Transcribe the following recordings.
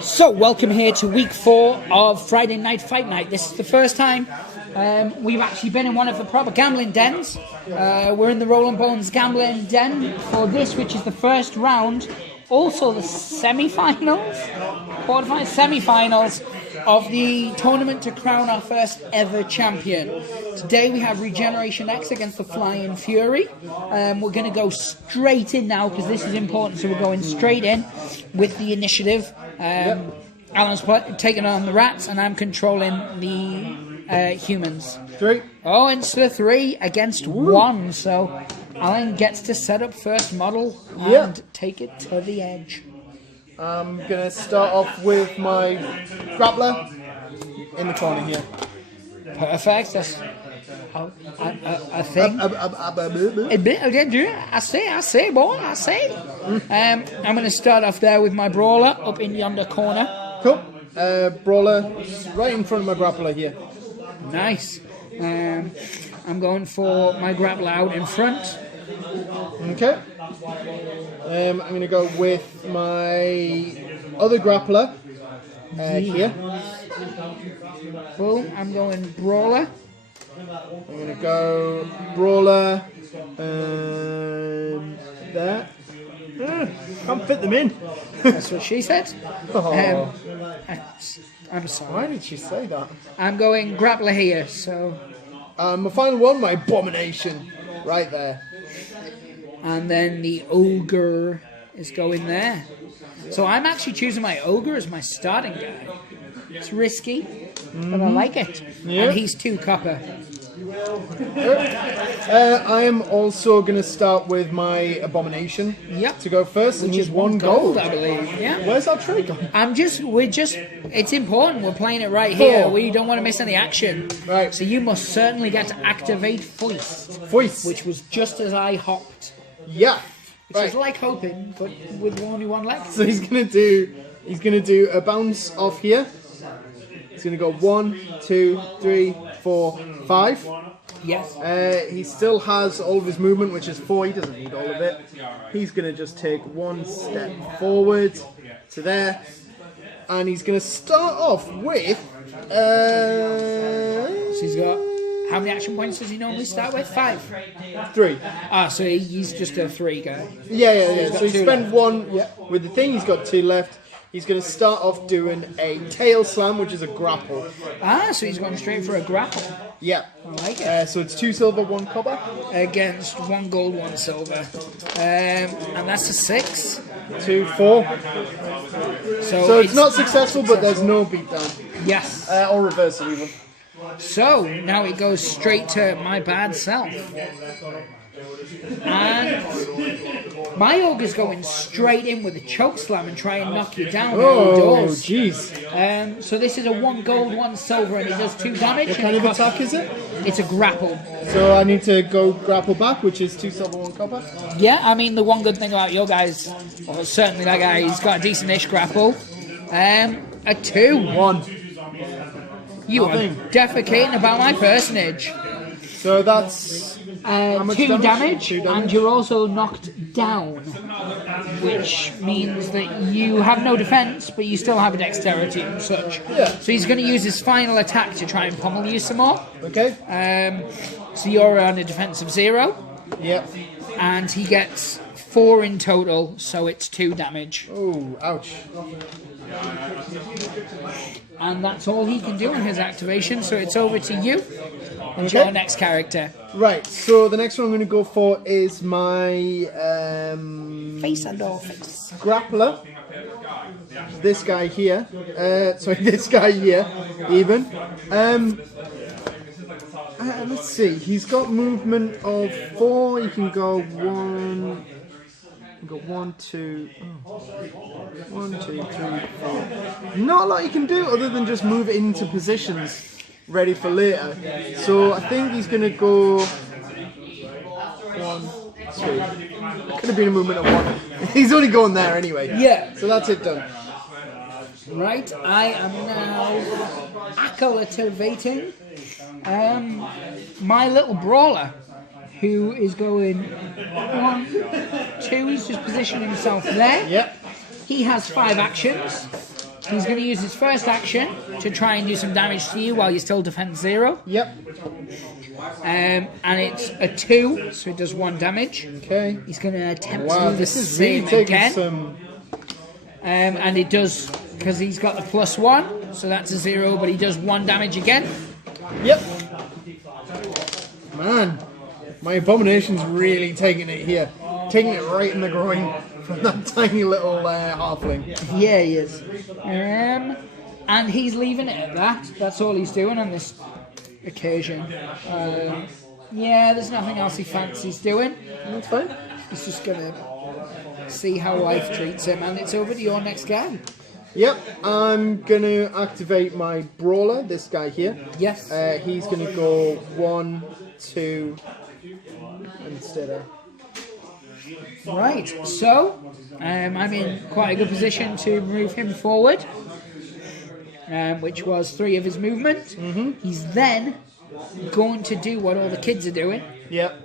So, welcome here to week 4 of Friday Night Fight Night. This is the first time we've actually been in one of the proper gambling dens. We're in the Roll and Bones gambling den for this, which is the first round. Also the semi-finals, quarterfinals, semi-finals of the tournament to crown our first ever champion. Today we have Regeneration X against the Flying Furry. We're going to go straight in now because this is important, so we're going straight in with the initiative. Alan's taking on the rats and I'm controlling the humans. 3. Oh, and it's the 3 against 1, so Alan gets to set up first model and take it to the edge. I'm going to start off with my grappler in the corner here. Perfect. That's I think. I say, boy, I say. I'm going to start off there with my brawler up in yonder corner. Cool. Brawler right in front of my grappler here. Nice. I'm going for my grappler out in front. Okay. I'm going to go with my other grappler here. Boom. I'm going brawler. I'm going to go brawler there. Can't fit them in. That's what she said. Oh. I'm sorry. Why did she say that? I'm going grappler here, so... my final one, my abomination, right there. And then the ogre is going there. So I'm actually choosing my ogre as my starting guy. It's risky, but I like it. Yeah. And he's 2 copper. I am also going to start with my abomination to go first, which and is 1 gold, I believe. Yeah. Where's our trade gone? It's important. We're playing it right here. We don't want to miss any action. Right. So you must certainly get to activate Foist. Which was just as I hopped. Yeah. Which is like hoping, but with only 1 leg. So he's gonna do a bounce off here. He's gonna go 1, 2, 3, 4, 5. Yes. He still has all of his movement, which is 4. He doesn't need all of it. He's gonna just take 1 step forward to there, and he's gonna start off with. So he's got. How many action points does he normally start with? 5? 3. So he's just a 3 guy. Yeah. So he spent 1 with the thing. He's got 2 left. He's going to start off doing a tail slam, which is a grapple. So he's going straight for a grapple. Yeah. I like it. So it's 2 silver, 1 copper. Against 1 gold, 1 silver. And that's a 6. 2, 4. So it's not successful, but there's no beatdown. Yes. Or reversal even. So, now it goes straight to my bad self. And my ogre's going straight in with a choke slam and try and knock you down. Oh, jeez. So this is a 1 gold, 1 silver, and it does 2 damage. What kind of attack is it? It's a grapple. So I need to go grapple back, which is 2 silver, 1 copper? Yeah, I mean, the one good thing about your guys, or certainly that guy, he's got a decent-ish grapple. A 2. 1. You are defecating about my personage. So that's 2 damage, and you're also knocked down, which means that you have no defense, but you still have a dexterity and such. Yeah. So he's going to use his final attack to try and pummel you some more. Okay. So you're on a defense of 0. Yep. And he gets 4 in total, so it's 2 damage. Oh, ouch. And that's all he can do in his activation, so it's over to you. And your next character. Right, so the next one I'm going to go for is my... face and all face. Grappler. This guy here. This guy here, even. Let's see, he's got movement of 4. He can go 1... Got 1, 2, 1, 2, 3, 4. Not a lot you can do other than just move it into positions ready for later. So I think he's going to go 1, 2. Could have been a movement of 1. He's only going there anyway. Yeah. So that's it done. Right, I am now activating my little brawler. who is going 1, 2, he's just positioning himself there. Yep. He has 5 actions. He's going to use his first action to try and do some damage to you while you're still defense 0. Yep. And it's a 2, so it does 1 damage. Okay. He's going to attempt to Wow, do the this is same really taking again. some. And it does, because he's got the +1, so that's a 0, but he does 1 damage again. Yep. Man, my abomination's really taking it here. Taking it right in the groin from that tiny little halfling. Yeah, he is. And he's leaving it at that. That's all he's doing on this occasion. Yeah, there's nothing else he fancies doing. That's fine. He's just going to see how life treats him, and it's over to your next guy. Yep, I'm going to activate my brawler, this guy here. Yes. He's going to go 1, 2, and stay there. Right, so I'm in quite a good position to move him forward, which was 3 of his movement. Mm-hmm. He's then going to do what all the kids are doing, Yep.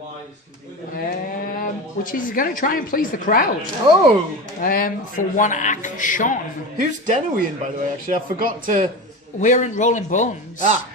which is he's going to try and please the crowd Oh! for 1 action. Who's den are we in, by the way, actually? I forgot to... We're in Rolling Bones. Ah.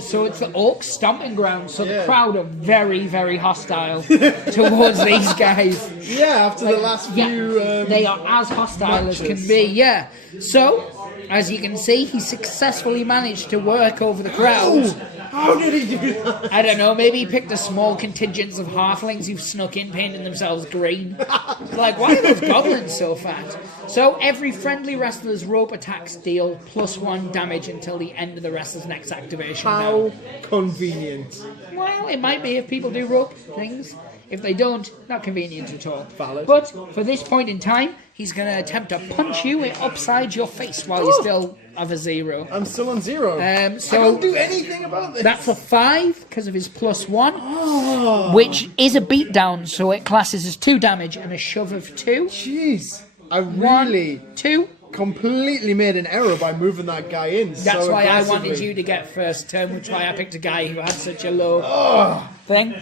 So it's the Orc stomping ground, so Yeah. the crowd are very, very hostile towards these guys. Yeah, after the last few... They are as hostile as matches. can be, yeah. So, as you can see, he successfully managed to work over the crowd. How did he do that? I don't know, maybe he picked a small contingent of halflings who've snuck in painting themselves green. It's like, why are those goblins so fat? So every friendly wrestler's rope attacks deal +1 damage until the end of the wrestler's next activation. How convenient. Well, it might be if people do rope things. If they don't, not convenient at all. Valid. But for this point in time, he's going to attempt to punch you upside your face while you're still of a 0. I'm still on 0. So I don't do anything about this. that's a 5 because of his +1, which is a beatdown, so it classes as 2 damage and a shove of 2. Jeez. I 1, really 2. completely made an error by moving that guy in. That's so why I aggressively. wanted you to get first turn, which is why I picked a guy who had such a low thing.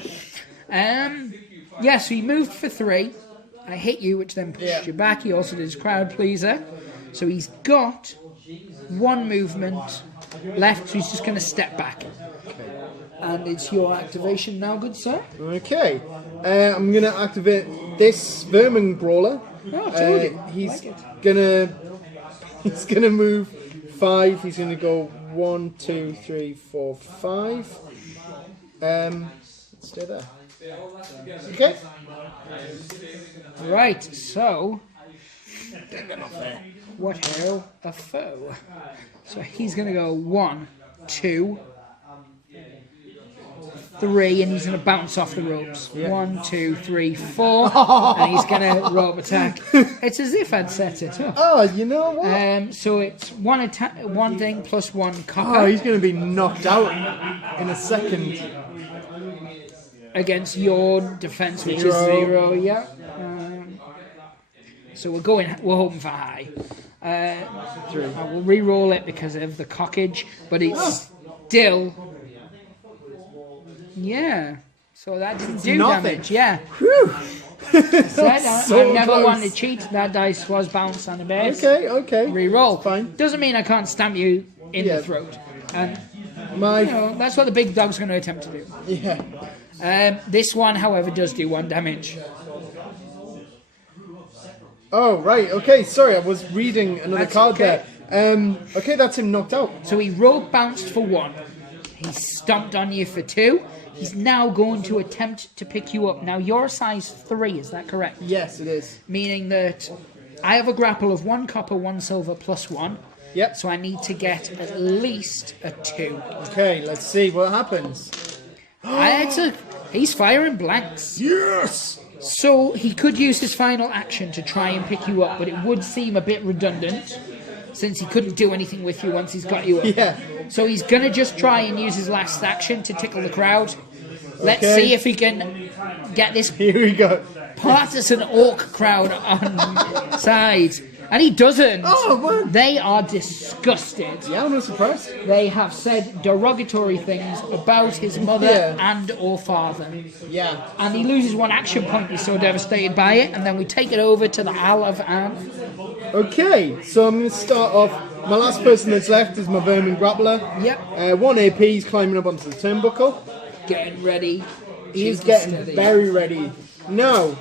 Yeah, so he moved for 3. I hit you, which then pushed you back. He also did his crowd pleaser. So he's got 1 movement left, so he's just going to step back. And it's your activation now, good sir. Okay. I'm going to activate this Vermin Brawler. Oh, I told you. He's I like He's gonna move 5. He's gonna go 1, 2, 3, 4, 5. Stay there. Okay. Right, so what hell a foe. So he's gonna go 1, 2, 3, and he's going to bounce off the ropes. 1, 2, 3, 4, and he's going to rope attack. It's as if I'd set it up. Oh, you know what? So it's 1 attack, 1 thing plus 1 copper Oh, he's going to be knocked out in a second. against your defense, which is 0. Yeah. So we're hoping for high. 3. I will re-roll it because of the cockage, but it's still. Yeah, so that didn't do nothing. damage, yeah. Whew. I never close. wanted to cheat, that dice was bounced on the base. Okay. Re-roll. Fine. Doesn't mean I can't stamp you in Yeah. the throat. And, My that's what the big dog's going to attempt to do. yeah. This one, however, does do 1 damage. Oh right. Okay. Sorry, I was reading another That's card okay. there. Okay, that's him knocked out. So he rope bounced for 1. He stomped on you for 2. He's now going to attempt to pick you up. Now, you're a size 3, is that correct? Yes, it is. Meaning that I have a grapple of 1 copper, 1 silver, plus 1. Yep. So I need to get at least a 2. Okay, let's see what happens. He's firing blanks. Yes. So he could use his final action to try and pick you up, but it would seem a bit redundant since he couldn't do anything with you once he's got you up. Yeah. So he's going to just try and use his last action to tickle the crowd. Let's Okay. see if he can get this Here we go. partisan orc crowd on side. And he doesn't. Oh, what? They are disgusted. Yeah, I'm not surprised. They have said derogatory things about his mother and or father. Yeah. And he loses 1 action point. He's so devastated by it. And then we take it over to the Isle of Anne. Okay, so I'm going to start off my last person that's left is my Vermin Grappler. Yep. 1 AP, he's climbing up onto the turnbuckle. Getting ready. He's getting very ready. Now,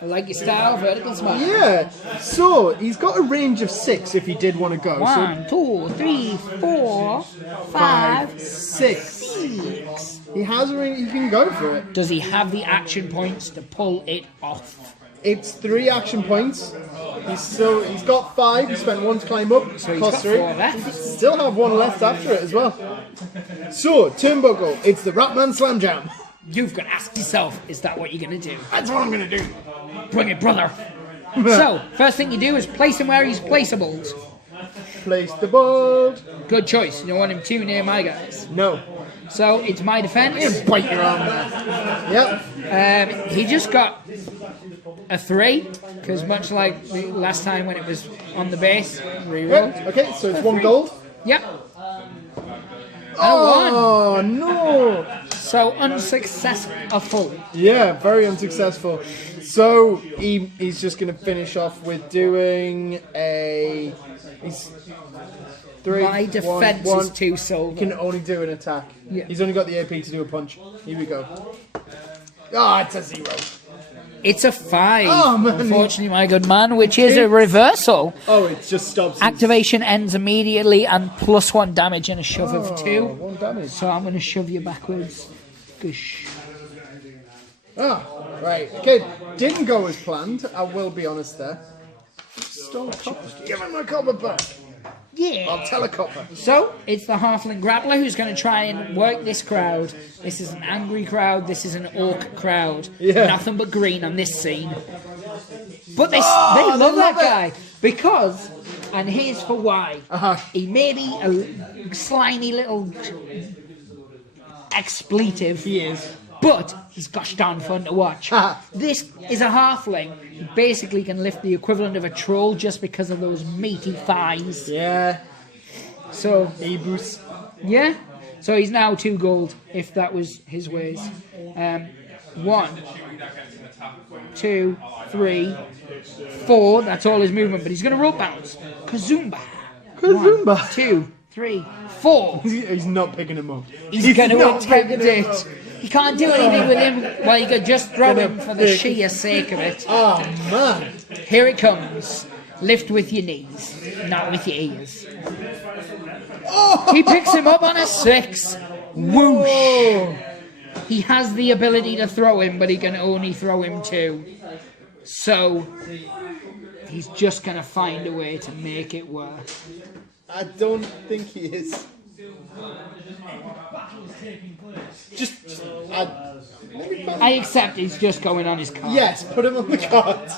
I like your style, vertical smile. yeah, so he's got a range of 6 if he did want to go. 1, 2, 3, 4, 5, 6. 6. He has a range, he can go for it. Does he have the action points to pull it off? It's 3 action points. He's got 5. He spent 1 to climb up. So he's cost got 3. 4 left. Still have 1 left after it as well. So turnbuckle. It's the Ratman Slam Jam. You've got to ask yourself, is that what you're going to do? That's what I'm gonna do. Bring it, brother. So, first thing you do is place him where he's placeables. Place the board. Good choice. You don't want him too near my guys. No. So, it's my defense. Bite your arm there. Yep. He just got a 3, because much like the last time when it was on the base, rerolled. Okay, so it's 1 gold. Yep. Oh no! So unsuccessful. Yeah, very unsuccessful. So he's just going to finish off with doing a. He's 3. My defense one. is 2 silver. He can only do an attack. Yeah. He's only got the AP to do a punch. Here we go. Ah, it's a 0. It's a 5. Oh, man. Unfortunately, my good man, which is a reversal. Oh, it just stops. Activation ends immediately and +1 damage and a shove of 2. 1 damage. So I'm going to shove you backwards. Goosh. Ah, right. Okay, didn't go as planned. I will be honest there. Stole copper. Give him my copper back. Yeah. I'll tell a copper. So, it's the Halfling Grappler who's going to try and work this crowd. This is an angry crowd. This is an orc crowd. Yeah. Nothing but green on this scene. But they love that guy. Because, and here's for why. He may be a slimy little expletive. He is. But he's gosh darn fun to watch. This is a halfling who basically can lift the equivalent of a troll just because of those meaty thighs. Yeah. So, Ebus. yeah. So he's now 2 gold, if that was his ways. 1, 2, 3, 4. That's all his movement, but he's going to rope bounce. Kazumba. Kazumba. 1, 2, 3, 4. He's not picking him up. He's going to attempt it. You can't do anything with him. Well, you could just throw him for the sheer sake of it. Oh, man. Here it comes. Lift with your knees, not with your ears. Oh. He picks him up on a 6. Whoosh. Oh. He has the ability to throw him, but he can only throw him 2. So, he's just going to find a way to make it work. I don't think he is. I accept he's just going on his card. Yes, put him on the card.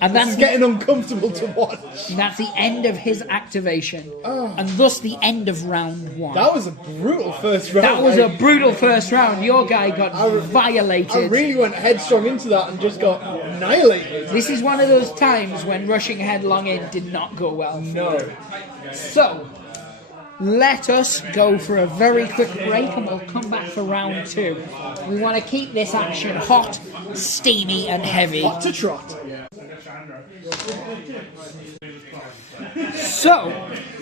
And This is getting uncomfortable to watch. that's the end of his activation. And thus the end of round 1. That was a brutal first round. That was a brutal first round. Your guy got violated. I really went headstrong into that and just got annihilated. This is one of those times when rushing headlong in did not go well. No. So, let us go for a very quick break and we'll come back for round 2. We want to keep this action hot, steamy and heavy. Hot to trot. So,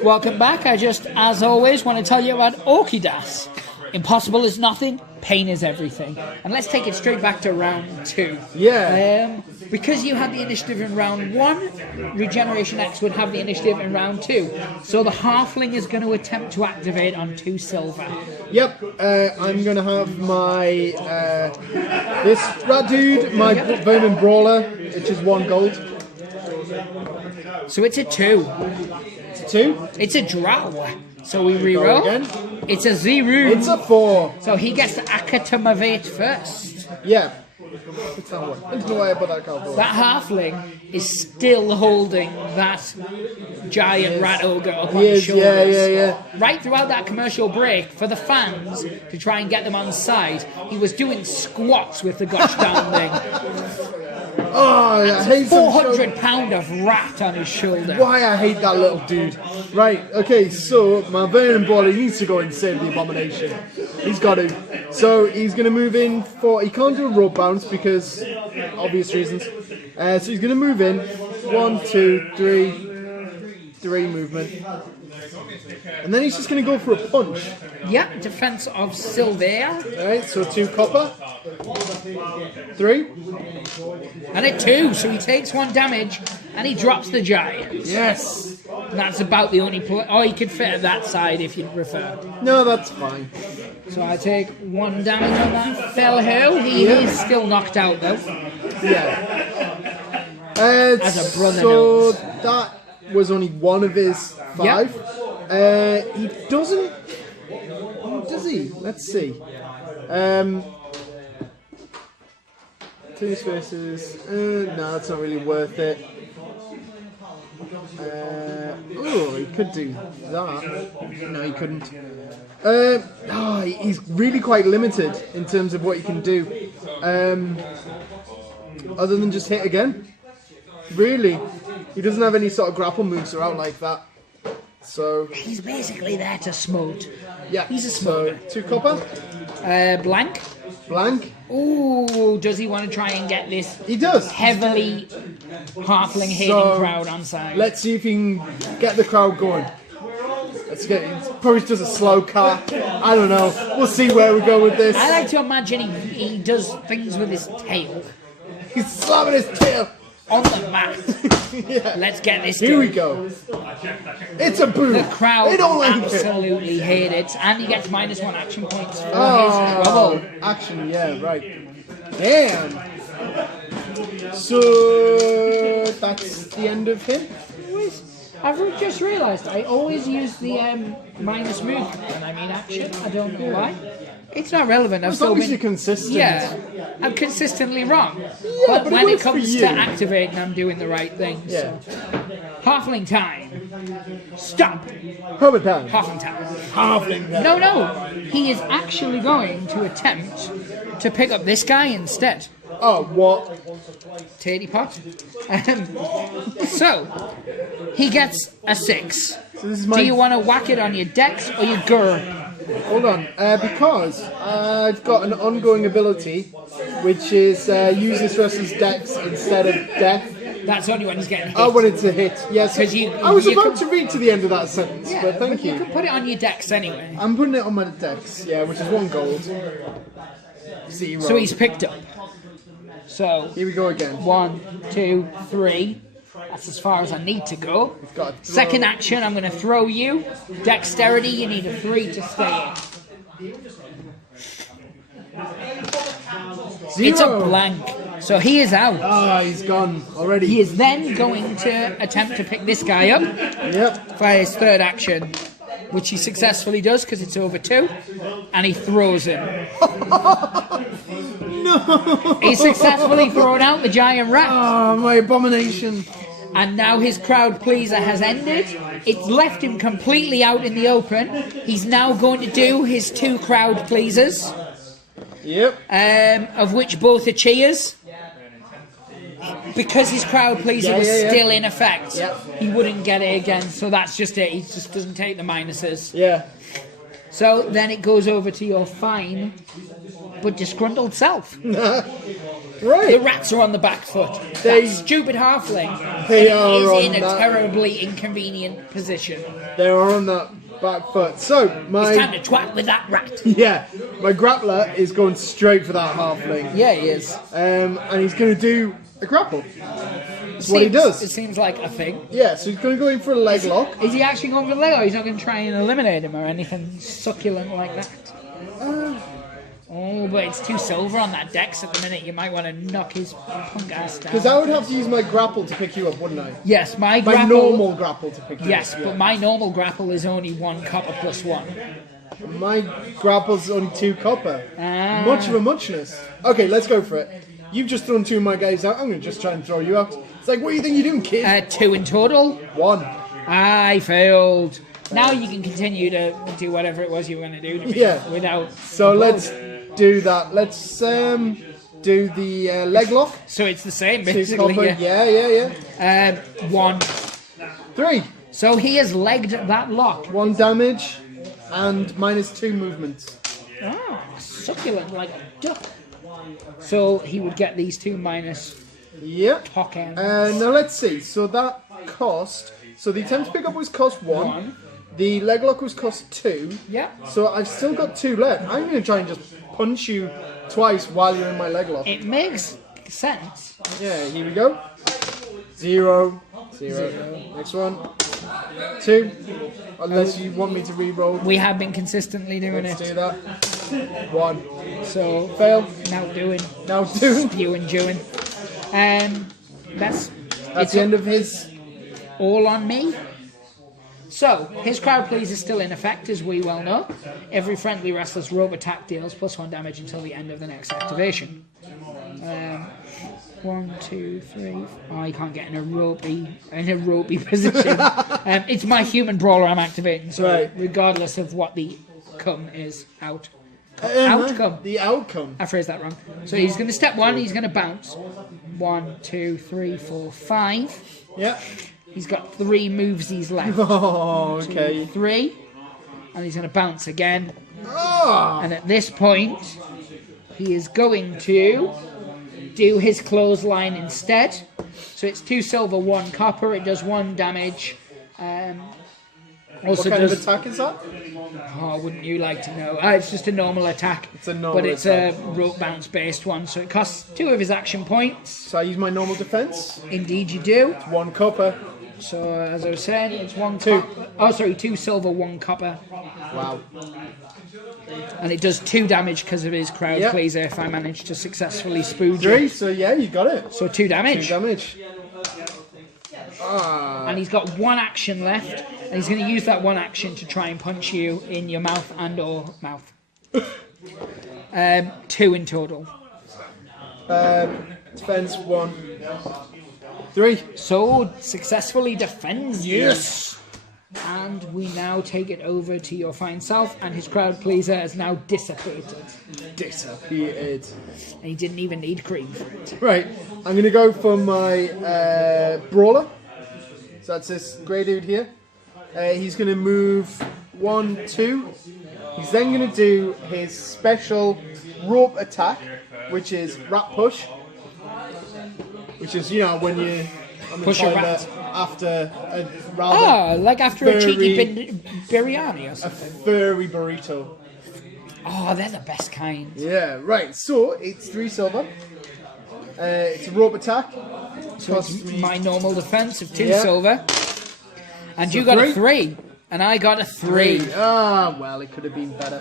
welcome back. I just, as always, want to tell you about Orkidas. Impossible is nothing, pain is everything. And let's take it straight back to round 2. Yeah. Because you had the initiative in round 1, Regeneration X would have the initiative in round 2. So the halfling is going to attempt to activate on 2 silver. Yep, I'm going to have my, this rat dude, my Vermin Brawler, which is 1 gold. So it's a 2. It's a 2. It's a drow. So we Go reroll. again. It's a 0. It's a 4. So he gets to Akatamavate first. Yeah. What's that one? I don't know why I put that card forward. That halfling is still holding that giant rat ogre up on He his is, shoulders. yeah. Right throughout that commercial break, for the fans, to try and get them on side, he was doing squats with the gosh darn thing. Oh, I hate some 400 pound of rat on his shoulder. Why I hate that little dude. Right, okay, so my Vermin Brawler needs to go and save the abomination. He's got to. So he's going to move in for... He can't do a rope bounce because obvious reasons. So he's going to move in. 1, 2, 3. 3 movement. And then he's just going to go for a punch. Yeah, defense of Sylvia. Alright, so 2 copper. 3. And a 2, so he takes 1 damage and he drops the giant. Yes. And that's about the only or he could fit at that side if you'd prefer. No, that's fine. So I take 1 damage on that fellow. He is still knocked out though. Yeah. As a brother so knows. that was only 1 of his 5. He doesn't. Oh, does he? Let's see. 2 spaces. No, that's not really worth it. Oh, he could do that. No, he couldn't. He's really quite limited in terms of what he can do. Other than just hit again. Really. He doesn't have any sort of grapple moves around like that. So He's basically there to smote. yeah. He's a so smoker. 2 copper. Blank. Blank. Ooh, does he want to try and get this He does. heavily halfling hating So, crowd on side? Let's see if he can get the crowd going. Let's get. He probably does a slow cut. I don't know. We'll see where we go with this. I like to imagine he does things with his tail He's slamming his tail. on the mat. Yeah. Let's get this Here we going. go. It's a boo. The crowd They don't like it. absolutely hate it, and he gets -1 action points for his Oh, trouble. action. Yeah, right. Damn. So that's the end of him. I've just realised I always use the minus move when I mean action. I don't know why. It's not relevant. I've As still long as been. you're consistent. Yeah, I'm consistently wrong. but it when it works for comes you. to activating, I'm doing the right thing. Yeah. So. Halfling time. Stop. Hover time. Halfling time. Halfling time. No. He is actually going to attempt to pick up this guy instead. Oh, what? Tatey pot. So, he gets a 6. So this is my. Do you want to whack it on your dex or your gur? Hold on. Because I've got an ongoing ability, which is use this wrestler's dex instead of death. That's only when he's getting hit. I wanted to hit. Yes. 'Cause you- I was you about could- to read to the end of that sentence, Yeah, but thank you you. can put it on your dex anyway. I'm putting it on my dex. Yeah, which is 1 gold. 0. So he's picked up. So, Here we go again. 1, 2, 3. That's as far as I need to go. Got to throw. Second action, I'm going to throw you. Dexterity, you need a 3 to stay in. 0. It's a blank. So he is out. Ah, he's gone already. He is then going to attempt to pick this guy up Yep. for his third action, which he successfully does because it's over 2, and he throws him. No. He's successfully thrown out the giant rat. Ah, my abomination. And now his crowd pleaser has ended. It's left him completely out in the open. He's now going to do his 2 crowd pleasers, Yep. of which both are cheers. Because his crowd pleaser was still in effect, he wouldn't get it again. So that's just it. He just doesn't take the minuses. Yeah. So then it goes over to your fine but disgruntled self. Right. The rats are on the back foot. They- That stupid halfling They are is on in a that- terribly inconvenient position. They're on that back foot. So It's time my to twat with that rat. my grappler is going straight for that halfling. Yeah, he is. And he's going to do a grapple. That's what he does. It seems like a thing. Yeah, so he's going to go in for a leg lock. Is he actually going for the leg, or he's not going to try and eliminate him or anything succulent like that? Oh, but it's 2 silver on that dex at the minute. You might want to knock his punk ass down. Because I would have to use my grapple to pick you up, wouldn't I? Yes, my My grapple. normal grapple to pick you Yes, up. but my normal grapple is only 1 copper plus 1. My grapple's only 2 copper. Ah. Much of a muchness. Okay, let's go for it. You've just thrown 2 of my guys out. I'm going to just try and throw you out. It's like, what do you think you're doing, kid? 2 in total. 1. I failed. Now you can continue to do whatever it was you were going to do to me without. So let's do that. Let's do the leg lock. So it's the same, 2 basically. copper. Yeah. 1. 3. So he has legged that lock. 1 damage and -2 movement. Oh, succulent like a duck. So he would get these 2 minus Yep. pock ends. Now let's see. So that cost. So the attempt to pick up was cost 1. The leg lock was cost 2. Yeah. So I've still got 2 left. I'm going to try and just punch you twice while you're in my leg lock. It makes sense. Yeah, here we go. 0. Next one. 2. Unless you want me to re-roll. We have been consistently doing Let's it. do that. 1. So Fail. now doing. Now 2. Spewing, doing. That's the end of his. all on me. So, his crowd please is still in effect, as we well know. Every friendly wrestler's rope attack deals +1 damage until the end of the next activation. 1, 2, 3. Oh, I can't get in a ropey position. It's my human brawler I'm activating, so Right. regardless of what the outcome is, outcome. The outcome. I phrased that wrong. So he's going to step 1, he's going to bounce. 1, 2, 3, 4, 5. Yeah. He's got 3 moves he's left. Oh, okay. 2, 3. And he's going to bounce again. Oh. And at this point, he is going to do his clothesline instead. So it's 2 silver, 1 copper. It does 1 damage. Also What kind does, of attack is that? Oh, wouldn't you like to know? It's just a normal attack. It's a normal But it's attack. a rope bounce based one. So it costs 2 of his action points. So I use my normal defense. Indeed you do. 1 copper. So as I was saying, it's 1 2. copper. Oh, sorry, 2 silver, 1 copper. Wow. And it does 2 damage because of his crowd Yep. pleaser if I manage to successfully spooge 3. it. So yeah, you got it. So 2 damage. 2 damage. Ah. And he's got 1 action left. And he's going to use that 1 action to try and punch you in your mouth and or mouth. 2 in total. Defense 1. 3. So successfully defends you. Yes. And we now take it over to your fine self, and his crowd pleaser has now dissipated. Disappeared. And he didn't even need cream for it. Right. I'm going to go for my brawler. So that's this grey dude here. He's going to move 1, 2. He's then going to do his special rope attack, which is rat push. Which is, you know, when you Push a rat. after a rather Like after a cheeky Furry- biryani or something. furry burrito. Oh, they're the best kind. Yeah, right. So it's 3 silver. It's a rope attack. So Costs it's me my normal defense of 2 Yeah. silver. And So you got 3? a 3. And I got a 3. Ah, well, it could have been better.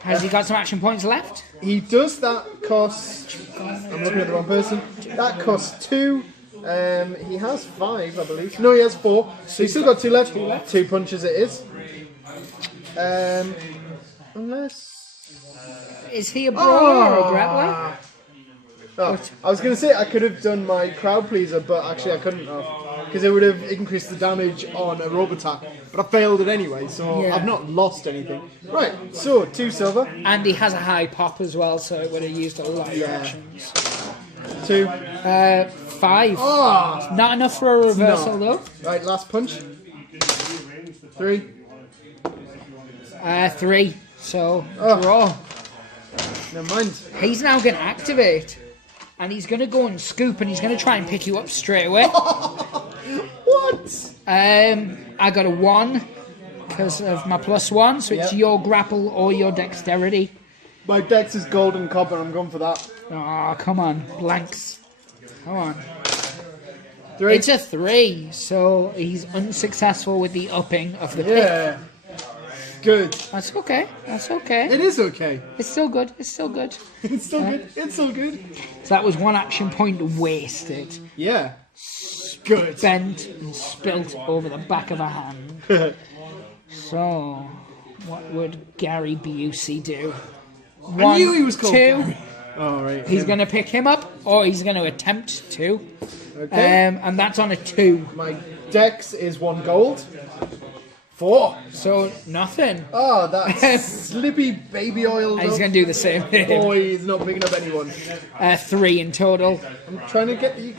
Has he got some action points left? He does. That cost. I'm looking at the wrong person. That costs 2. He has 5, I believe. No, he has 4. So he's still got 2 left. 2 punches it is. Unless. Is he a brawler or a grappler? Oh, I was going to say I could have done my crowd pleaser, but actually I couldn't have. Because it would have increased the damage on a rope attack. But I failed it anyway, so Yeah. I've not lost anything. Right, so 2 silver. And he has a high pop as well, so it would have used a lot of Yeah. actions. 2. 5. Oh! Not enough for a reversal though. Right, last punch. 3. 3. So, Oh. draw. Never mind. He's now going to activate. And he's going to go and scoop and he's going to try and pick you up straight away. What? I got a 1 because of my +1, so it's Yep. your grapple or your dexterity. My dex is gold and copper, I'm going for that. Oh, come on. Blanks. Come on. 3. It's a 3, so he's unsuccessful with the upping of the pick. Yeah. Good. That's okay. That's okay. It is okay. It's still good. It's still good. It's still good. It's still good. So that was 1 action point wasted. Yeah. Good. Bent and spilt over the back of a hand. So, what would Gary Busey do? I knew he was called 2. Gary. Oh, right. He's going to pick him up, or he's going to attempt to. Okay. And that's on a 2. My dex is 1 gold. 4. So, nothing. Oh, that's slippy baby oil. And he's though. going to do the same thing. Boy, he's not picking up anyone. 3 in total. I'm trying to get you.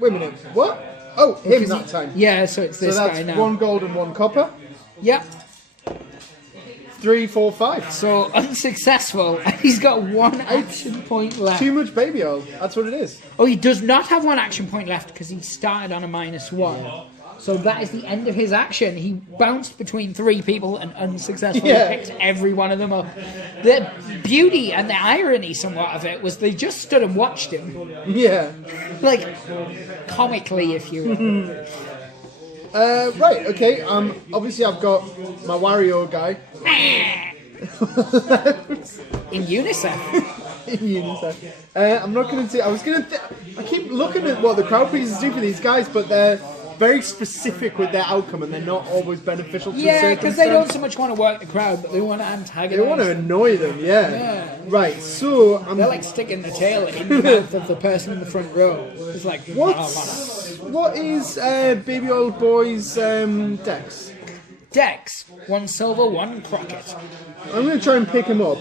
Wait a minute. What? Oh, him that time. Yeah, so it's So this guy that's now. 1 gold and 1 copper. Yep. 3, 4, 5. So, unsuccessful. And he's got 1 action point left. Too much baby oil. That's what it is. Oh, he does not have 1 action point left because he started on a -1. So that is the end of his action. He bounced between 3 people and unsuccessfully picked every one of them up. The beauty and the irony somewhat of it was they just stood and watched him. Yeah. Like, comically, if you will. Right, okay. Obviously I've got my Wario guy. In UNICEF. In UNICEF. I'm not going to... I keep looking at what the crowd pleasers do for these guys, but they're very specific with their outcome, and they're not always beneficial to the Yeah, because they don't circumstance. so much want to work the crowd, but they want to antagonize. They want to annoy them, yeah. Right, so... They're like sticking the tail in the mouth of the person in the front row. It's like, What is Baby Old Boy's Dex? Dex, 1 silver, 1 crockett. I'm going to try and pick him up.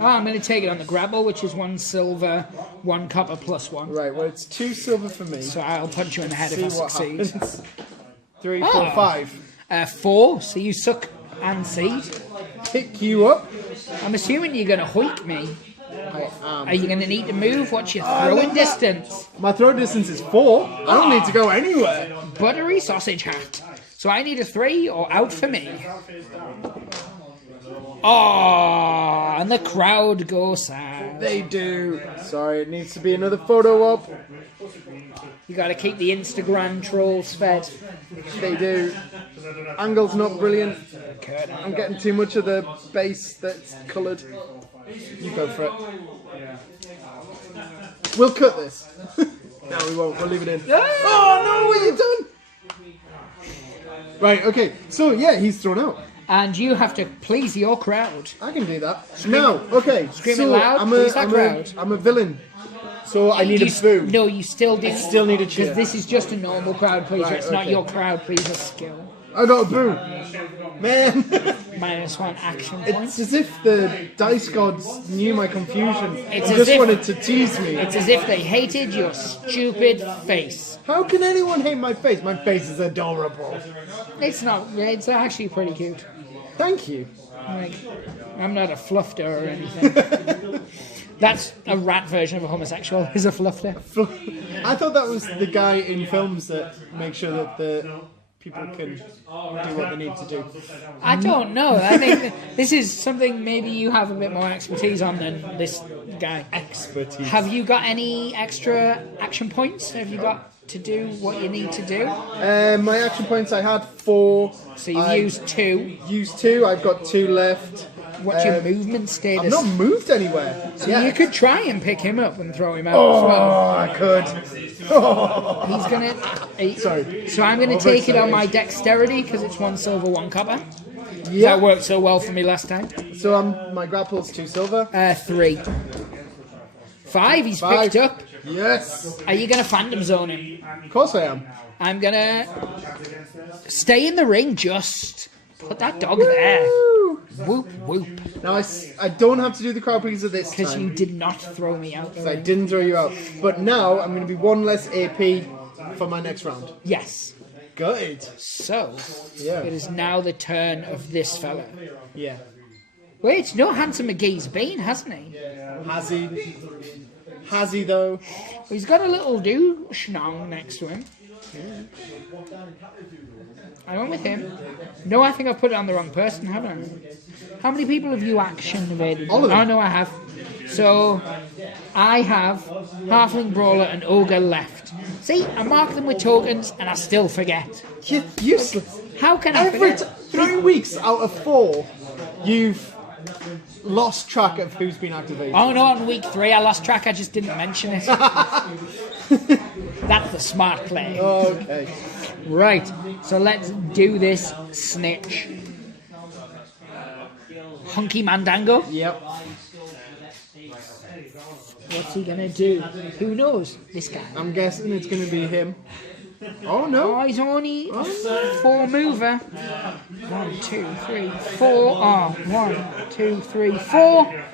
I'm going to take it on the grapple, which is 1 silver, 1 copper plus 1. Right, well, it's 2 silver for me. So I'll punch you in the head See if I what succeed. happens. 3, 4, 5. 4, so you suck and seed. Pick you up. I'm assuming you're going to hoik me. I am. Are you going to need to move? What's your throwing distance? My throw distance is 4. I don't need to go anywhere. Buttery sausage hat. So I need a 3 or out for me. Oh, and the crowd goes sad. They do. Sorry, it needs to be another photo up. You got to keep the Instagram trolls fed. They do. Angle's not brilliant. I'm getting too much of the base that's coloured. You go for it. We'll cut this. No, we won't. We'll leave it in. Oh no, what have you done? Right, okay. So, yeah, he's thrown out. And you have to please your crowd. I can do that. No, okay. Screaming loud, please that crowd. I'm a villain. So I need a boo. No, you still do. I still need a cheer. Because this is just a normal crowd pleaser. Right, it's not okay. your crowd pleaser skill. I got a boo. Man. -1 action point. It's as if the dice gods knew my confusion It's and as just if- wanted to tease me. It's as if they hated your stupid face. How can anyone hate my face? My face is adorable. It's not. It's actually pretty cute. Thank you. Like, I'm not a fluffter or anything. That's a rat version of a homosexual. Is a fluffter. I thought that was the guy in films that make sure that the people can do what they need to do. I don't know. I think this is something maybe you have a bit more expertise on than this guy. Expertise. Have you got any extra action points? Have you got to do what you need to do? My action points, I had 4. So you've used 2. Used 2. I've got 2 left. What's your movement status? I've not moved anywhere. So you could try and pick him up and throw him out as Oh, well. I could. He's gonna. Sorry. So I'm gonna take it on my dexterity because it's 1 silver, 1 copper. Yeah. That worked so well for me last time. So my grapple's 2 silver. 3. 5. He's 5. picked up. Yes. Are you gonna phantom zone him? Of course I am. I'm gonna stay in the ring. Just put that dog there. Woo. Whoop whoop. Now I don't have to do the crowd pleaser this Because time. you did not throw me out. I didn't throw you out. But now I'm going to be 1 less AP for my next round. Yes. Good. So Yeah. it is now the turn of this fella. Yeah. Wait, no, Handsome McGee's been, hasn't he? Has he? Has he though? He's got a little douche-nong next to him. I went with him. No, I think I've put it on the wrong person, haven't I? How many people have you action evaded? All of them. Oh, no, I have. So, I have Halfling Brawler and Ogre left. See, I mark them with tokens and I still forget. You're useless. How can I Every forget? 3 weeks out of 4, you've lost track of who's been activated. Oh, no, on week 3 I lost track, I just didn't mention it. That's the smart play. Okay. Right, so let's do this snitch. Hunky Mandango? Yep. What's he gonna do? Who knows? This guy. I'm guessing it's going to be him. Oh no. Oh, he's only a 4 mover. 1, 2, 3, 4. Oh, 1, 2, 3, 4.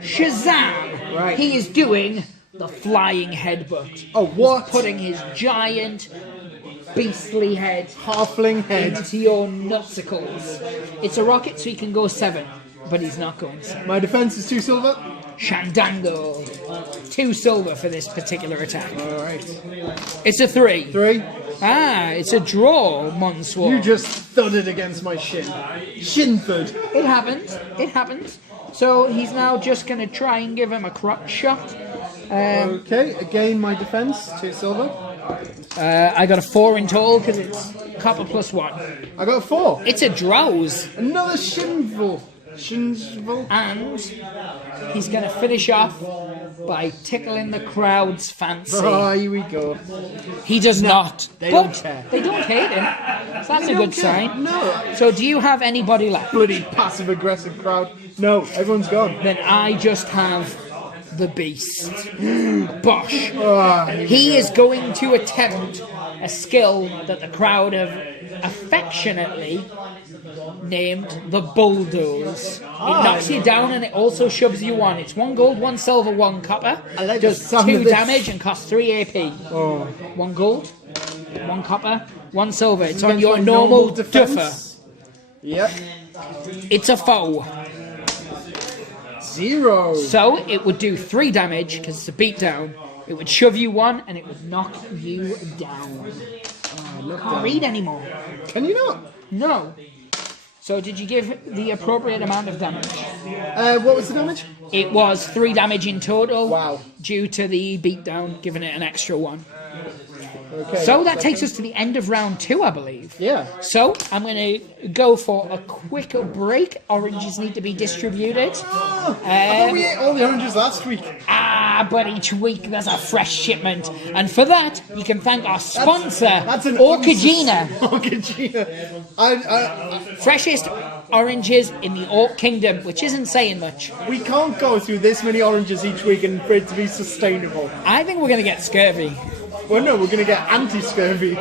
Shazam! Right. He is doing the flying headbutt. Oh, what? Putting his giant, beastly head Halfling head. into your nutsicles. It's a rocket, so he can go 7. but he's not going to. My defense is 2 silver. Shandango. 2 silver for this particular attack. Alright. It's a 3. 3. Ah, it's a draw, Monswar. You just thudded against my shin. Shin thud. It happens. It happens. So he's now just going to try and give him a crotch shot. Okay, again my defense, 2 silver. I got a 4 in total because it's copper plus 1. I got a 4. It's a drowse. Another shinful. Shinful. And he's going to finish off by tickling the crowd's fancy. Oh, here we go. He does not. They But don't care. they don't hate him. So that's a good sign. No. So do you have anybody left? Bloody passive aggressive crowd. No, everyone's gone. Then I just have the beast. Bosh. Ah, He is going to attempt a skill that the crowd have affectionately named the bulldoze. It knocks you down and it also shoves you 1. It's 1 gold, 1 silver, 1 copper. I like the Does sound 2 of this. damage and costs 3 AP. Oh. 1 gold, 1 copper, 1 silver. It's on Against your my normal defense. duffer. Yep. It's a foe. 0. So it would do 3 damage because it's a beatdown. It would shove you 1 and it would knock you down. Can't read anymore. Can you not? No. So did you give the appropriate amount of damage? What was the damage? It was 3 damage in total. Wow. Due to the beatdown, giving it an extra 1. Okay. So that takes us to the end of round 2, I believe. Yeah. So I'm going to go for a quick break. Oranges need to be distributed. Oh, I thought we ate all the oranges last week. But each week there's a fresh shipment. And for that, you can thank our sponsor, That's an Orcagina. Orcagina. Freshest oranges in the Orc Kingdom, which isn't saying much. We can't go through this many oranges each week and for it to be sustainable. I think we're going to get scurvy. Well, no, we're going to get anti-scurvy.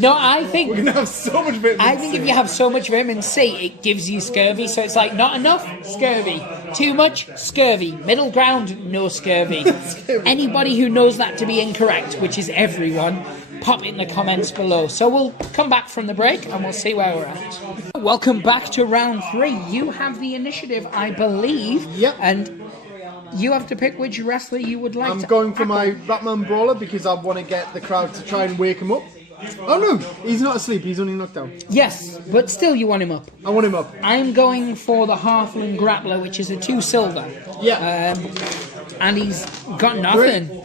No, I think... We're going to have so much vitamin I think C. if you have so much vitamin C, it gives you scurvy. So it's like, not enough, scurvy. Too much, scurvy. Middle ground, no scurvy. Anybody who knows that to be incorrect, which is everyone, pop it in the comments below. So we'll come back from the break and we'll see where we're at. Welcome back to round 3. You have the initiative, I believe. Yep. And you have to pick which wrestler you would like I'm to going for tackle. my Batman Brawler because I want to get the crowd to try and wake him up. Oh no, he's not asleep, he's only knocked down. Yes, but still you want him up. I want him up. I'm going for the Halfling Grappler, which is a 2 silver. Yeah. And he's got nothing.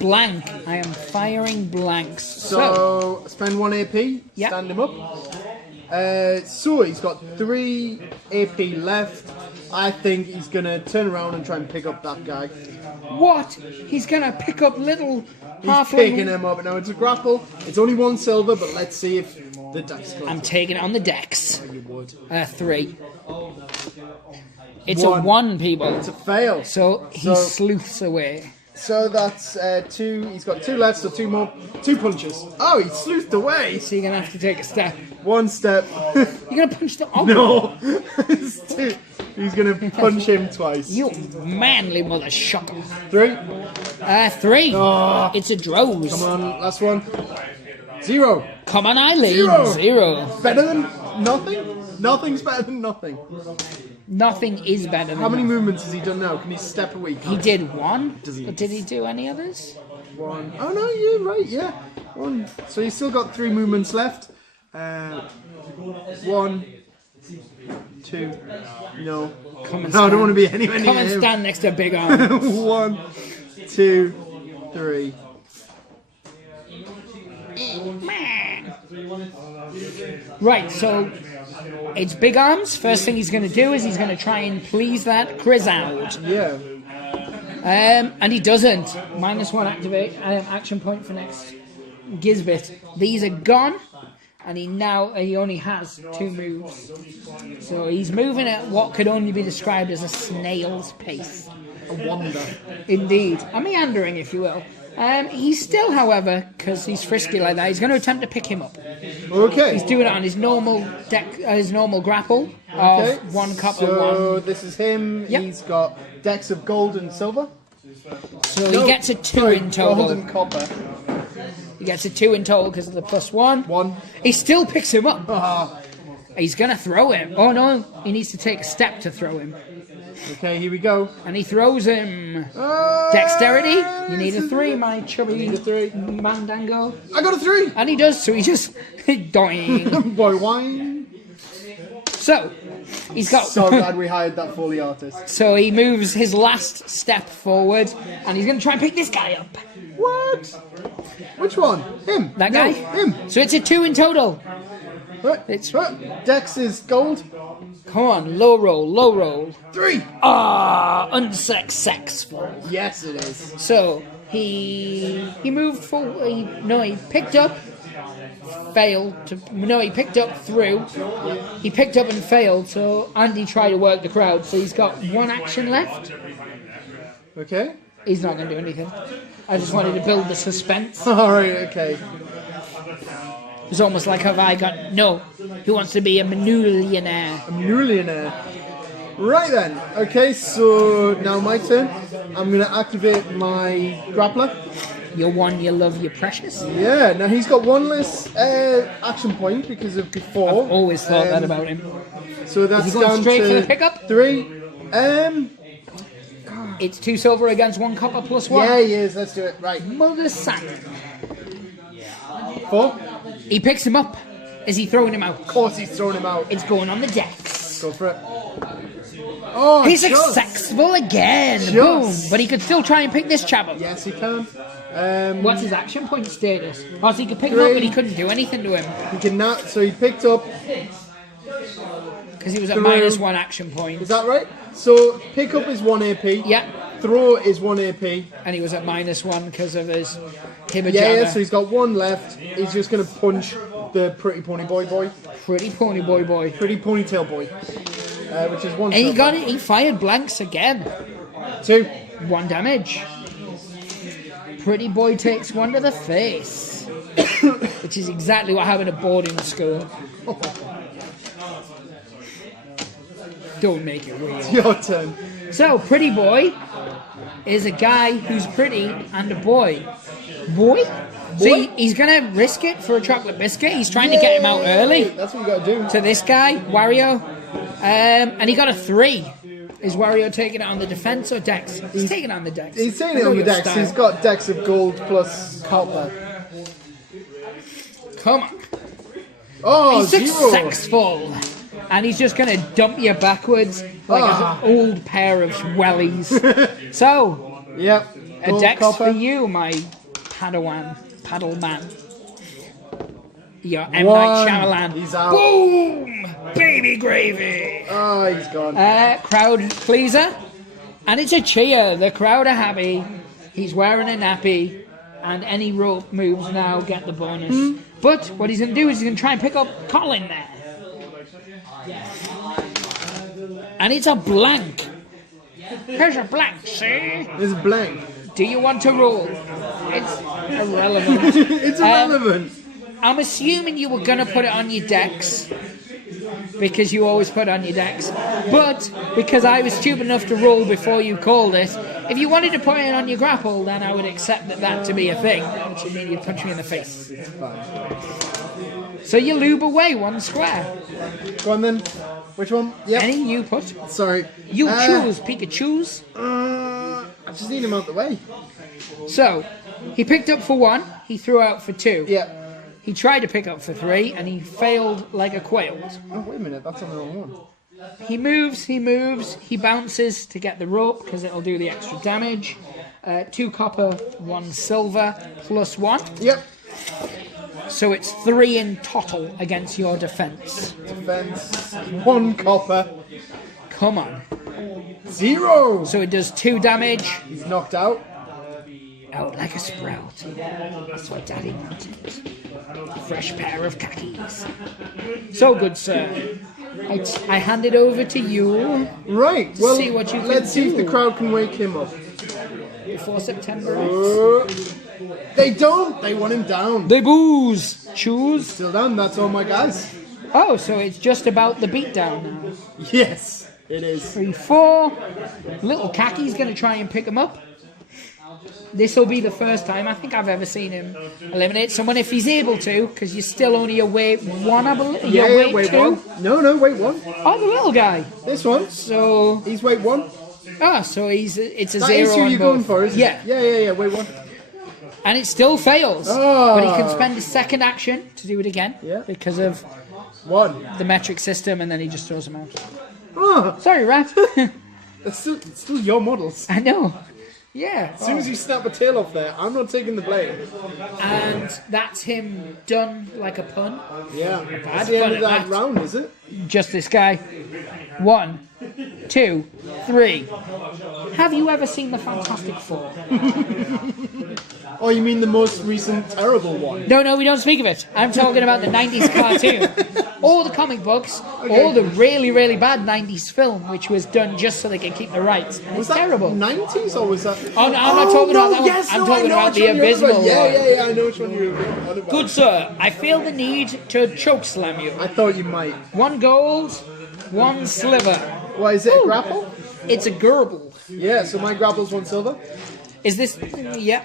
Blank. I am firing blanks. So spend 1 AP, Yep. stand him up. So he's got 3 AP left. I think he's going to turn around and try and pick up that guy. What? He's going to pick up little He's Halfling... picking him up. Now it's a grapple. It's only 1 silver, but let's see if the dice goes. I'm taking it on the decks. You would. 3. It's 1. a 1, people. It's a fail. So he sleuths away. So that's 2. He's got 2 left, so 2 more. 2 punches. Oh, he sleuthed away. So you're going to have to take a step. 1 step. You're going to punch the... Oh, No. It's 2. He's going to punch him twice. You manly mother sucker. 3. 3. Oh. It's a drows. Come on, last one. 0. Come on, Eileen. 0. Better than nothing? Nothing's better than nothing. Nothing is better than How many that. movements has he done now? Can he step a week? He did 1, Does he? but did he do any others? 1. Oh no, you're right, yeah. 1. So he's still got 3 movements left. 1, 2. No. Come and No, I don't want to be anywhere Come near and him. stand next to Big Arm. 1, 2, 3. Right, so it's Big Arms. First thing he's going to do is he's going to try and please that Grizzard. Yeah. And he doesn't. -1 activate action point for next Gizbit. These are gone, and he only has 2 moves. So he's moving at what could only be described as a snail's pace. A wonder. Indeed. A meandering, if you will. He's still, however, because he's frisky like that, he's going to attempt to pick him up. Okay. He's doing it on his normal his normal grapple Okay. of 1 copper, So 1. this is him. Yep. He's got decks of gold and silver. So No, he gets a 2 sorry, in total. Gold and copper. He gets a 2 in total because of the +1. 1. He still picks him up. Ah. He's going to throw him. Oh, no. He needs to take a step to throw him. Okay, here we go. And he throws him. Oh, Dexterity. You need a 3, my chubby need a 3. mandango. I got a 3. And he does, so he just... doing. Boy, wine. So, he's got... So glad we hired that Foley artist. So he moves his last step forward, and he's going to try and pick this guy up. What? Which one? Him. That guy? Him. So it's a 2 in total. It's... Dex is gold. Come on, low roll, low roll. 3. Unsuccessful. Yes, it is. So he moved forward. He picked up, failed. He picked up through. He picked up and failed. So Andy tried to work the crowd. So he's got 1 action left. Okay. He's not going to do anything. I just wanted to build the suspense. All right. Okay. It's almost like have I got no? Who wants to be a millionaire? A millionaire. Right then. Okay, so now my turn. I'm going to activate my grappler. You're one, you love, you're precious. Yeah, now he's got 1 less action point because of before. I've always thought that about him. So that's Is he going down straight to for the pickup? 3. It's 2 silver against 1 copper plus 1. Yeah, he is. Let's do it. Right. Mother son. 4. He picks him up. Is he throwing him out? Of course he's throwing him out. It's going on the decks. Go for it. Oh, He's just. successful again. Just. Boom. But he could still try and pick this chap up. Yes, he can. What's his action point status? Oh, so he could pick him 3. up, but he couldn't do anything to him He can now. So he picked up. because he was at 3. -1 action point. Is that right? So pick up is 1 AP. Yeah. Throw is 1 AP. And he was at -1 because of his hibber Yeah, so he's got 1 left. He's just going to punch the pretty pony boy. Pretty pony boy. Pretty ponytail boy. Which is 1. And he got it. He fired blanks again. 2. 1 damage. Pretty boy takes 1 to the face. Which is exactly what happened at boarding school. Don't make it real. Your turn. So, pretty boy is a guy who's pretty and a boy. Boy? So he's going to risk it for a chocolate biscuit. He's trying to get him out early. That's what you got to do. To this guy, Wario. And he got a 3. Is Wario taking it on the defense or dex? He's taking it on the dex. He's taking it on the dex. He's got dex of gold plus copper. Come on. Oh, He's 0. successful. And he's just going to dump you backwards like an old pair of wellies. So, Yep. a Gold, dex copper. for you, my paddle man. Your M. 1. Night Shyamalan. He's out. Boom! Baby gravy! Oh, he's gone. Crowd pleaser. And it's a cheer. The crowd are happy. He's wearing a nappy. And any rope moves now get the bonus. But what he's going to do is he's going to try and pick up Colin there. And it's a blank. Here's a blank, see? There's a blank. Do you want to roll? It's irrelevant. It's irrelevant. I'm assuming you were going to put it on your decks. Because you always put it on your decks. But because I was stupid enough to roll before you called it, if you wanted to put it on your grapple, then I would accept that to be a thing. Which would mean you'd punch me in the face. So you lube away 1 square. Go on then. Which one? Yep. Any you put. Sorry. You choose, Pikachu's. I just need him out the way. So, he picked up for 1, he threw out for 2. Yeah. He tried to pick up for 3, and he failed like a quail. Oh, wait a minute. That's on the wrong one. He moves, he bounces to get the rope, because it'll do the extra damage. 2 copper, 1 silver, plus 1. Yep. So it's 3 in total against your defense. Defense. 1 copper. Come on. 0. So it does 2 damage. He's knocked out. Out like a sprout. That's what Daddy wanted. A fresh pair of khakis. So good, sir. I hand it over to you. Right. Well, See what you can let's see if do. the crowd can wake him up. Before September. They don't. They want him down. They booze. Choose. Still down. That's all my guys. Oh, so it's just about the beatdown now. Yes, it is. 3, 4. Little Kaki's going to try and pick him up. this will be the first time I think I've ever seen him eliminate someone if he's able to, because you're still only a weight 1, I believe. Yeah, You're weight 1. 2. No, weight 1. Oh, the little guy. This one. So He's weight 1. so it's a That 0 is who on you're both. going for, isn't Yeah. it? Yeah, weight 1. And it still fails. Oh. But he can spend his second action to do it again. Yeah. Because of 1. the metric system, and then he just throws them out. Oh, Sorry, Rat. it's still your models. I know. Yeah. As soon as you snap a tail off there, I'm not taking the blame. And that's him done like a pun. Yeah. Bad That's the end fun of at that that. round, is it? Just this guy. 1, 2, 3. Have you ever seen the Fantastic Four? Oh, you mean the most recent terrible one? No, we don't speak of it. I'm talking about the 90s cartoon. Or the comic books, or the really, really bad 90s film, which was done just so they could keep the rights. And Was it's that terrible. 90s or was that? Oh, no, I'm not talking about that one. Yes, I'm no, talking I know about which the one you're on abysmal about. one. Yeah, I know which one you're on about. Good sir, I feel the need to choke slam you. I thought you might. 1 gold, 1 sliver. What is it? A Ooh. grapple? It's a gerbil. Yeah. So my grapple's 1 silver. Is this? Yeah.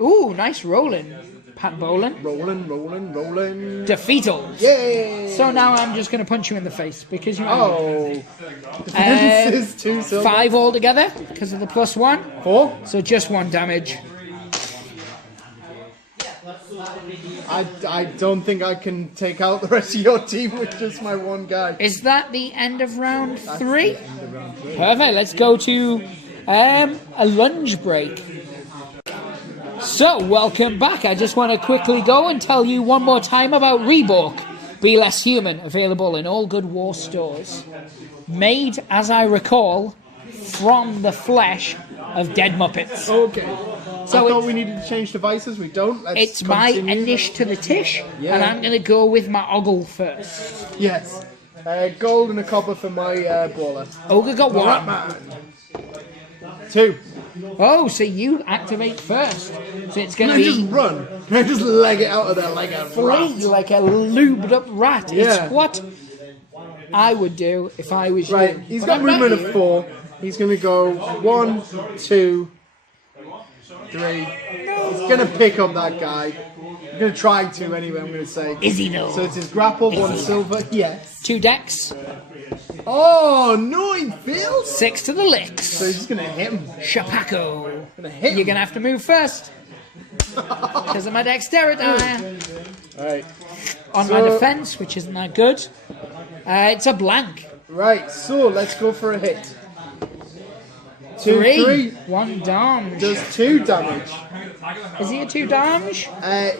Ooh, nice rolling. Pat Bolin. Rolling. Defeatles. Yay! So now I'm just going to punch you in the face because you. Oh. Defense is 2 silver. 5 altogether because of the +1. 4. So just 1 damage. I don't think I can take out the rest of your team with just my 1 guy. Is that the end of round 3? That's the end of round 3. Perfect. Let's go to a lunge break. So, welcome back. I just want to quickly go and tell you one more time about Reebok. Be Less Human, available in all good war stores. Made, as I recall, from the flesh of dead Muppets. Okay. So I thought we needed to change devices. We don't. Let's It's my continue. inish to the tish, Yeah. and I'm going to go with my ogle first. Yes. Gold and a copper for my brawler. Ogre got 1. Batman. 2. Oh, so you activate first. So it's going Can to I just be run? Can I just leg it out of there like a free, rat? like a lubed up rat. Yeah. It's what I would do if I was Right, you. he's But got I'm not movement you. of 4. He's going to go 1, 2, 3. He's going to pick up that guy. I'm going to try to anyway, I'm going to say. Is he no? So it's his grapple, 1 silver. Yes. 2 decks, Oh, no, he fails. 6 to the licks. So he's just going to hit him. Shapaco. Gonna hit him. You're going to have to move first. Because of my dexterity. Alright. On my defense, which isn't that good. It's a blank. Right, so let's go for a hit. 2, 3. 3. 1 damage. Does 2 damage. Is he a 2 damage?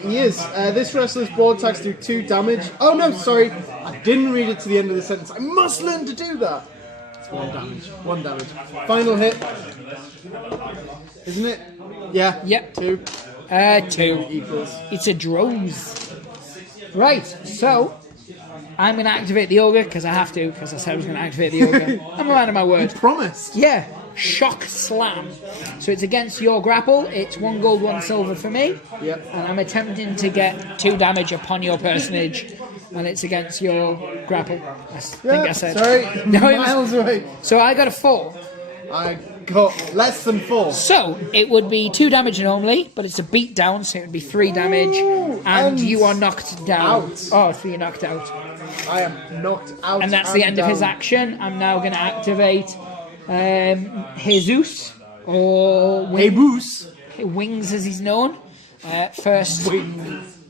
He is. This wrestler's board attacks do 2 damage. Oh no, sorry. I didn't read it to the end of the sentence. I must learn to do that. It's 1 damage. 1 damage. Final hit. Isn't it? Yeah. Yep. 2 2. equals. It's a drones. Right, so I'm going to activate the ogre because I have to, because I said I was going to activate the ogre. I'm a man of my word. Promised. Yeah, shock slam. So it's against your grapple. It's 1 gold, 1 silver for me. Yep. And I'm attempting to get 2 damage upon your personage. And it's against your grapple. I think I said. Sorry. No, it was- Miles away. So I got a 4. I got less than 4. So it would be 2 damage normally, but it's a beat down, so it would be 3 damage. Ooh, And and you are knocked down. out. Oh, so you're knocked out. I am knocked out. And that's the end of his action. I'm now going to activate Jesus, or Wings as he's known. First,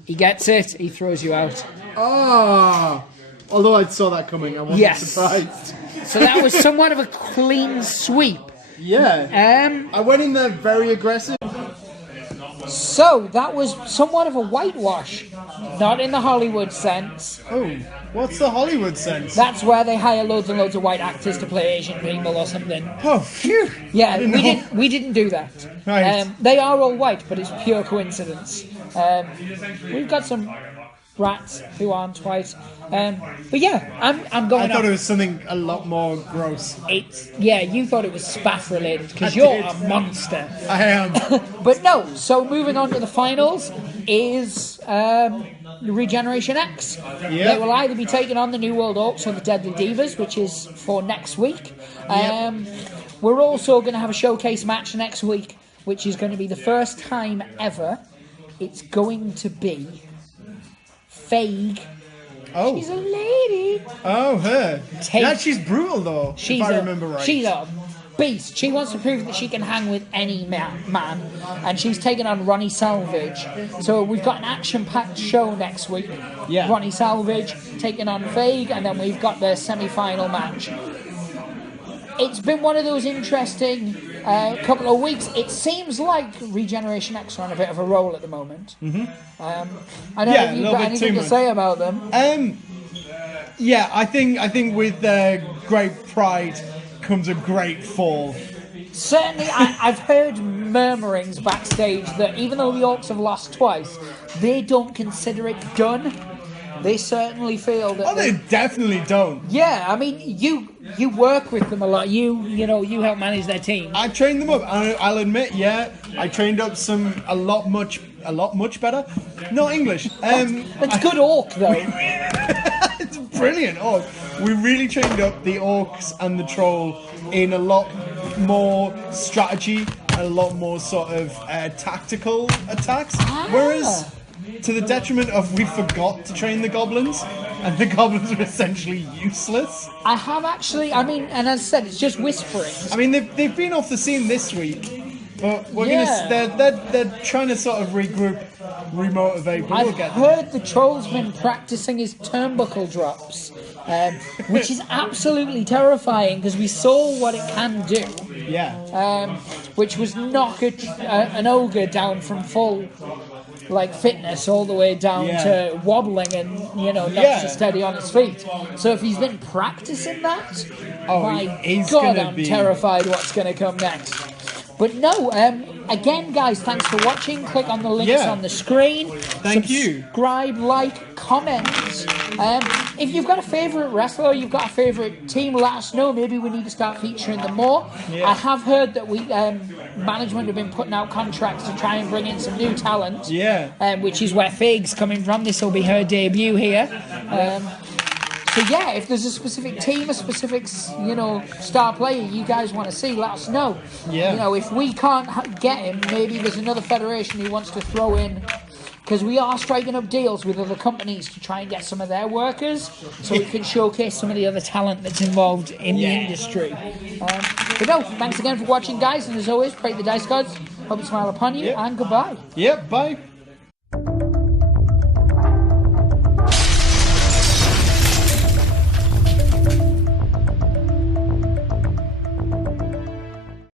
he gets it, he throws you out. Ah. Although I saw that coming, I wasn't Yes. surprised. So that was somewhat of a clean sweep. Yeah. I went in there very aggressive. So that was somewhat of a whitewash. Not in the Hollywood sense. Oh, what's the Hollywood sense? That's where they hire loads and loads of white actors to play Asian people or something. Oh, phew. Yeah, didn't know. we didn't do that. Right. They are all white, but it's pure coincidence. We've got some rats who aren't white. But yeah, I'm going. I thought up. it was something a lot more gross. You thought it was spaff related because I you're did. a monster. I am. But no. So moving on to the finals is Regeneration X. Yeah. They will either be taking on the New World Orcs or the Deadly Divas, which is for next week. We're also going to have a showcase match next week which is going to be the first time ever. It's going to be Faye. Oh. She's a lady. Oh, her. Yeah, she's brutal though, if I remember right. She's a beast. She wants to prove that she can hang with any man, and she's taken on Ronnie Salvage. So we've got an action-packed show next week. Yeah. Ronnie Salvage taking on Faye, and then we've got the semi-final match. It's been one of those interesting couple of weeks. It seems like Regeneration X are on a bit of a roll at the moment. Mm-hmm. I don't know if you've got anything to say about them. Yeah, I think with great pride comes a great fall. Certainly, I've heard murmurings backstage that even though the Orcs have lost twice, they don't consider it done. They certainly feel that. Oh, they definitely don't. Yeah, I mean, you work with them a lot. You help manage their team. I trained them up. I'll admit, yeah, I trained up a lot much better. Not English. It's good Orc though. It's brilliant Orc. We really trained up the Orcs and the Troll in a lot more strategy, and a lot more sort of tactical attacks. Whereas, to the detriment of we forgot to train the Goblins, and the Goblins are essentially useless. I have actually, and as I said, it's just whispering. I mean, they've been off the scene this week, but they're trying to sort of regroup, remotivate. But I've heard the Troll's been practicing his turnbuckle drops, which is absolutely terrifying because we saw what it can do. Yeah. Which was knock an ogre down from full fitness all the way down to wobbling and not so steady on his feet. So if he's been practicing that, my God, I'm terrified what's going to come next. But no, again, guys, thanks for watching. Click on the links on the screen. Thank you. Subscribe, like, comment. If you've got a favourite wrestler or you've got a favourite team, let us know. Maybe we need to start featuring them more. Yeah. I have heard that management have been putting out contracts to try and bring in some new talent. Yeah. Which is where Faye's coming from. This will be her debut here. So yeah, if there's a specific team, a specific star player you guys want to see, let us know. Yeah. If we can't get him, maybe there's another federation who wants to throw in, because we are striking up deals with other companies to try and get some of their workers, so we can showcase some of the other talent that's involved in the industry. But no, thanks again for watching, guys, and as always, pray the dice gods. Hope you smile upon you, and goodbye. Yep, bye.